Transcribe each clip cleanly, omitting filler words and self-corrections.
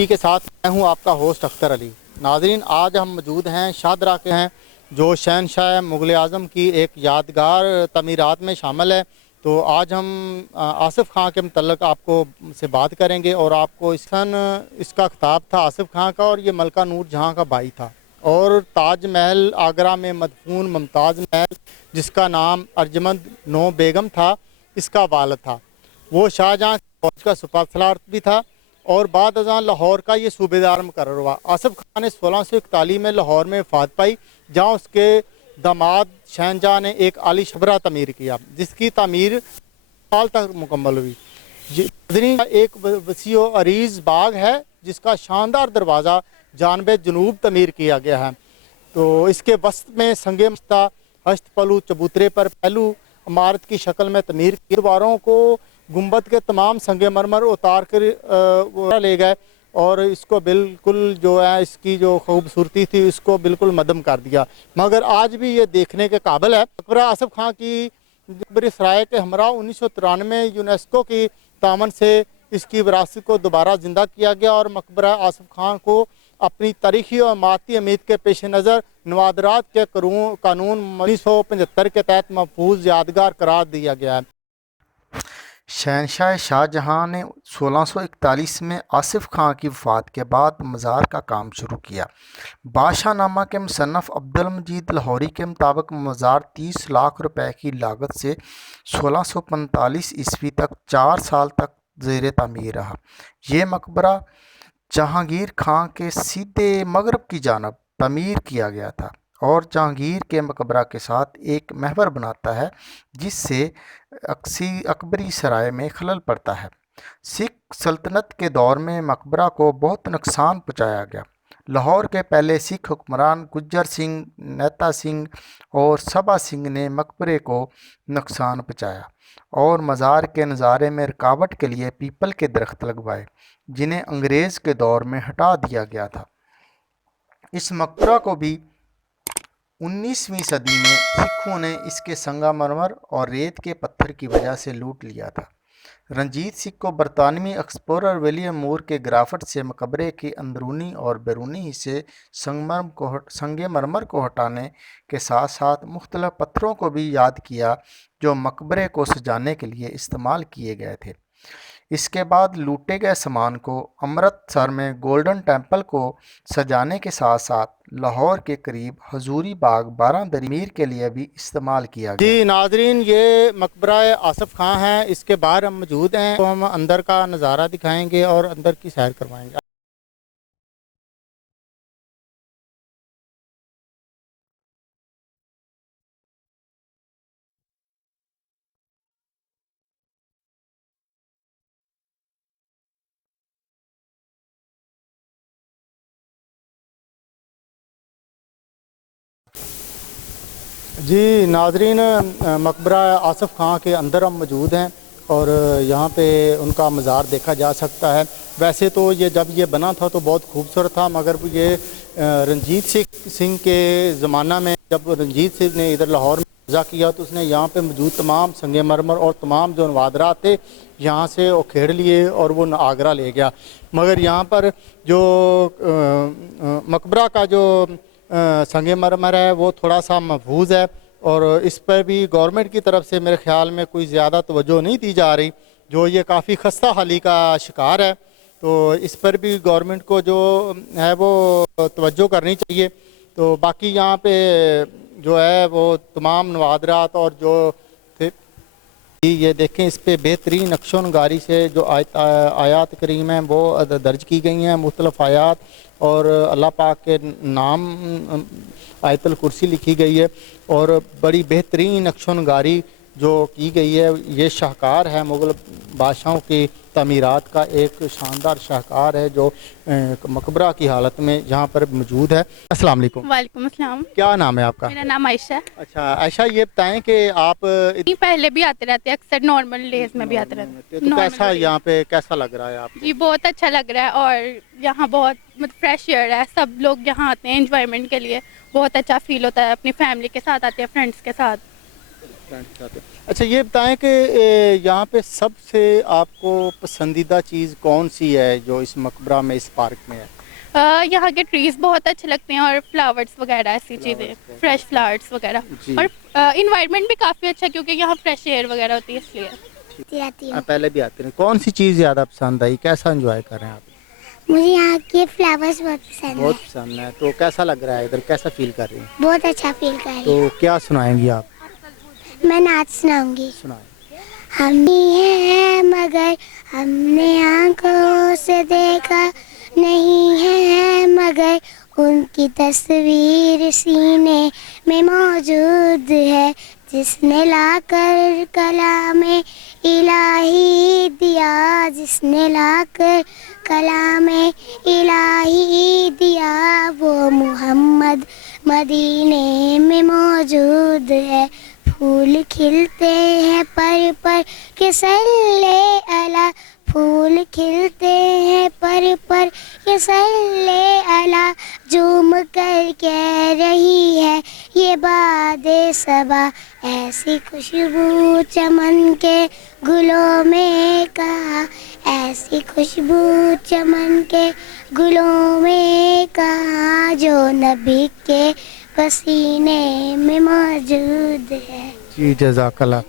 T V کے ساتھ میں ہوں آپ کا ہوسٹ اختر علی۔ ناظرین، آج ہم موجود ہیں شاہدرہ کے ہیں جو شہنشاہ مغل اعظم کی ایک یادگار تعمیرات میں شامل ہے۔ تو آج ہم آصف خان کے متعلق آپ کو سے بات کریں گے اور آپ کو اس کا خطاب تھا آصف خان کا، اور یہ ملکہ نور جہاں کا بھائی تھا، اور تاج محل آگرہ میں مدفون ممتاز محل جس کا نام ارجمند نو بیگم تھا، اس کا والد تھا۔ وہ شاہجہاں کی فوج کا سپہ سالار بھی تھا اور بعد ازاں لاہور کا یہ صوبے دار مقرر ہوا۔ آصف خان نے 1641 میں لاہور میں وفات پائی، جہاں اس کے داماد شہنجاہ نے ایک عالی شبرہ تعمیر کیا جس کی تعمیر سال تک مکمل ہوئی۔ یہ ایک وسیع و عریض باغ ہے جس کا شاندار دروازہ جانب جنوب تعمیر کیا گیا ہے۔ تو اس کے وسط میں سنگ مشتہ ہشت پلو چبوترے پر پہلو عمارت کی شکل میں تعمیر کی، دیواروں کو گنبد کے تمام سنگ مرمر اتار کر لے گئے اور اس کو بالکل جو ہے اس کی جو خوبصورتی تھی اس کو بالکل مدم کر دیا، مگر آج بھی یہ دیکھنے کے قابل ہے۔ مقبرہ آصف خان کی بر سرائے کے ہمراہ 1993 میں یونیسکو کی تعاون سے اس کی وراثت کو دوبارہ زندہ کیا گیا اور مقبرہ آصف خان کو اپنی تاریخی اور ماتی امید کے پیش نظر نوادرات کے قانون 1975 کے تحت محفوظ یادگار قرار دیا گیا ہے۔ شہنشاہ شاہ جہاں نے 1641 میں آصف خان کی وفات کے بعد مزار کا کام شروع کیا۔ بادشاہ نامہ کے مصنف عبدالمجید لاہوری کے مطابق مزار 30 لاکھ روپے کی لاگت سے 1645 عیسوی تک 4 سال تک زیر تعمیر رہا۔ یہ مقبرہ جہانگیر خان کے سیدھے مغرب کی جانب تعمیر کیا گیا تھا اور جہانگیر کے مقبرہ کے ساتھ ایک محور بناتا ہے جس سے اکبری سرائے میں خلل پڑتا ہے۔ سکھ سلطنت کے دور میں مقبرہ کو بہت نقصان پہنچایا گیا۔ لاہور کے پہلے سکھ حکمران گجر سنگھ، نیتا سنگھ اور سبا سنگھ نے مقبرے کو نقصان پہنچایا اور مزار کے نظارے میں رکاوٹ کے لیے پیپل کے درخت لگوائے جنہیں انگریز کے دور میں ہٹا دیا گیا تھا۔ اس مقبرہ کو بھی 19ویں صدی میں سکھوں نے اس کے سنگا مرمر اور ریت کے پتھر کی وجہ سے لوٹ لیا تھا۔ رنجیت سنگھ کو برطانوی ایکسپلورر ولیم مور کے گرافٹ سے مقبرے کے اندرونی اور بیرونی حصے سنگ مرمر کو ہٹانے کے ساتھ ساتھ مختلف پتھروں کو بھی یاد کیا جو مقبرے کو سجانے کے لیے استعمال کیے گئے تھے۔ اس کے بعد لوٹے گئے سامان کو امرتسر میں گولڈن ٹیمپل کو سجانے کے ساتھ ساتھ لاہور کے قریب حضوری باغ 12 تعمیر کے لیے بھی استعمال کیا گیا۔ جی ناظرین، یہ مقبرہ آصف خان ہے، اس کے باہر ہم موجود ہیں تو ہم اندر کا نظارہ دکھائیں گے اور اندر کی سیر کروائیں گے۔ جی ناظرین، مقبرہ آصف خان کے اندر ہم موجود ہیں اور یہاں پہ ان کا مزار دیکھا جا سکتا ہے۔ ویسے تو یہ جب یہ بنا تھا تو بہت خوبصورت تھا، مگر یہ رنجیت سنگھ کے زمانہ میں جب رنجیت سنگھ نے ادھر لاہور میں قبضہ کیا تو اس نے یہاں پہ موجود تمام سنگ مرمر اور تمام جو نوادرات تھے یہاں سے اکھیڑ لیے اور وہ آگرہ لے گیا، مگر یہاں پر جو مقبرہ کا جو سنگ مرمر ہے وہ تھوڑا سا محفوظ ہے اور اس پر بھی گورنمنٹ کی طرف سے میرے خیال میں کوئی زیادہ توجہ نہیں دی جا رہی، جو یہ کافی خستہ حالی کا شکار ہے، تو اس پر بھی گورنمنٹ کو جو ہے وہ توجہ کرنی چاہیے۔ تو باقی یہاں پہ جو ہے وہ تمام نوادرات اور جو یہ دیکھیں اس پہ بہترین نقش و نگاری سے جو آیات کریم ہیں وہ درج کی گئی ہیں، مختلف آیات اور اللہ پاک کے نام آیت الکرسی لکھی گئی ہے اور بڑی بہترین نقش و نگاری جو کی گئی ہے۔ یہ شاہکار ہے، مغل بادشاہوں کی تعمیرات کا ایک شاندار شاہکار ہے جو مقبرہ کی حالت میں یہاں پر موجود ہے۔ السلام علیکم۔ وعلیکم السلام۔ کیا نام ہے آپ کا؟ میرا نام عائشہ ہے۔ اچھا عائشہ، یہ بتائیں کہ آپ پہلے بھی آتے رہتے ہیں، اکثر نارمل ڈیز میں بھی آتے رہتے ہیں۔ تو کیسا یہاں پہ کیسا لگ رہا ہے آپ کو؟ جی بہت اچھا لگ رہا ہے اور یہاں بہت فریش ایئر ہے، سب لوگ یہاں آتے ہیں انجوائمنٹ کے لیے، بہت اچھا فیل ہوتا ہے، اپنی فیملی کے ساتھ آتے ہیں، فرینڈس کے ساتھ۔ فرینڈ کے ساتھ. اچھا یہ بتائیں کہ یہاں پہ سب سے آپ کو پسندیدہ چیز کون سی ہے جو اس مقبرہ میں، اس پارک میں ہے؟ یہاں کے ٹریز بہت اچھے لگتے ہیں اور فلاورس وغیرہ ایسی چیزیں، فریش فلاورس وغیرہ. جی. اور انوائرمنٹ بھی کافی اچھا کیونکہ یہاں فریش ایئر وغیرہ ہوتی ہے اس لیے. آپ پہلے بھی آتے ہیں. کون سی چیز زیادہ پسند آئی، کیسا انجوائے کر رہے ہیں آپ؟ مجھے یہاں کے فلاورس بہت پسند بہت پسند ہے. تو کیسا لگ رہا ہے ادھر، کیسا فیل کر رہی ہیں؟ بہت اچھا فیل کر رہی تو کیا سنائیں گی آپ؟ ہوں. میں نعت سناؤں گی. سنائیں. ہم ہی ہیں مگر ہم نے آنکھوں سے دیکھا نہیں ہے، مگر ان کی تصویر سینے میں موجود ہے. جس نے لا کر کلام الہی دیا، جس نے لا کر کلام الہی دیا، وہ محمد مدینے میں موجود ہے. پھول کھلتے ہیں پر کہ صلی علی، پھول کھلتے ہیں پر کہ صلی علی. جھوم کر کہہ رہی ہے یہ باد صبا، ایسی خوشبو چمن کے گلوں میں کہاں، ایسی خوشبو چمن کے گلوں میں کہاں، جو نبی کے پسینے میں موجود ہے. جی جزاک اللہ.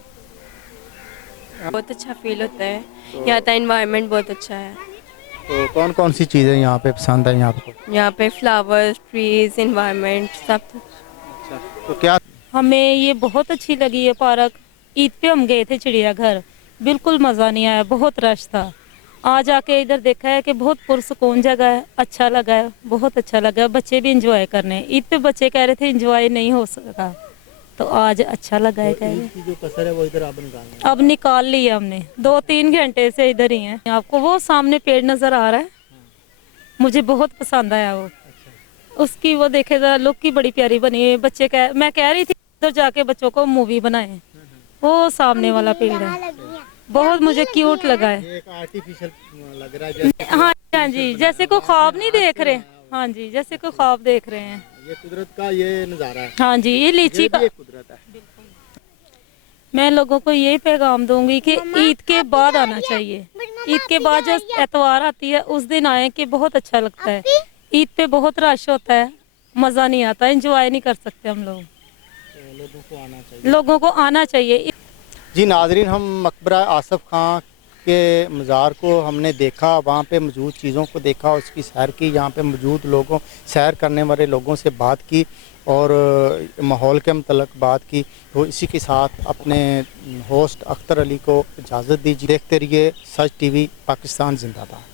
بہت اچھا فیل ہوتا ہے یہاں کا انوائرمنٹ بہت اچھا ہے. تو کون کون سی چیزیں یہاں پہ پسند ہیں آپ کو؟ یہاں پہ فلاورز، ٹریز، انوائرمنٹ سب. اچھا تو کیا ہمیں یہ بہت اچھی لگی یہ پارک. عید پہ ہم گئے تھے چڑیا گھر، بالکل مزہ نہیں آیا، بہت رش تھا. آج آ کے ادھر دیکھا ہے کہ بہت پرسکون جگہ ہے، اچھا لگا ہے، بہت اچھا لگا. بچے بھی انجوائے کرنے. عید پہ بچے کہہ رہے تھے انجوائے نہیں ہو سکا، تو آج اچھا لگا ہے. جو کثر ہے وہ ادھر آپ نکالیں؟ اب نکال لیا ہم نے، 2-3 گھنٹے سے ادھر ہی ہیں. آپ کو وہ سامنے پیڑ نظر آ رہا ہے، مجھے بہت پسند آیا وہ. اس کی وہ دیکھے گا لک کی بڑی پیاری بنی ہے. بچے میں کہہ رہی تھی ادھر جا کے بچوں کو مووی بنائیں. وہ سامنے والا پیڑ ہے، بہت مجھے کیوٹ لگا ہے. ایک آرٹیفیشل لگ رہا ہے ہاں ہاں جی، جیسے کوئی خواب نہیں دیکھ رہے. ہاں جی، جیسے کوئی خواب دیکھ رہے ہیں. یہ قدرت کا یہ نظارہ ہے. ہاں جی، یہ لیچی کا. قدرت ہے. میں لوگوں کو یہی پیغام دوں گی کہ عید کے بعد آنا چاہیے. عید کے بعد جو اتوار آتی ہے اس دن آئیں کہ بہت اچھا لگتا ہے. عید پہ بہت رش ہوتا ہے، مزہ نہیں آتا، انجوائے نہیں کر سکتے ہم لوگ. لوگوں کو آنا چاہیے. جی ناظرین، ہم مقبرہ آصف خان کے مزار کو ہم نے دیکھا، وہاں پہ موجود چیزوں کو دیکھا، اس کی سیر کی، یہاں پہ موجود لوگوں، سیر کرنے والے لوگوں سے بات کی اور ماحول کے متعلق بات کی. تو اسی کے ساتھ اپنے ہوسٹ اختر علی کو اجازت دیجیے. دیکھتے رہیے سچ ٹی وی، پاکستان زندہ باد.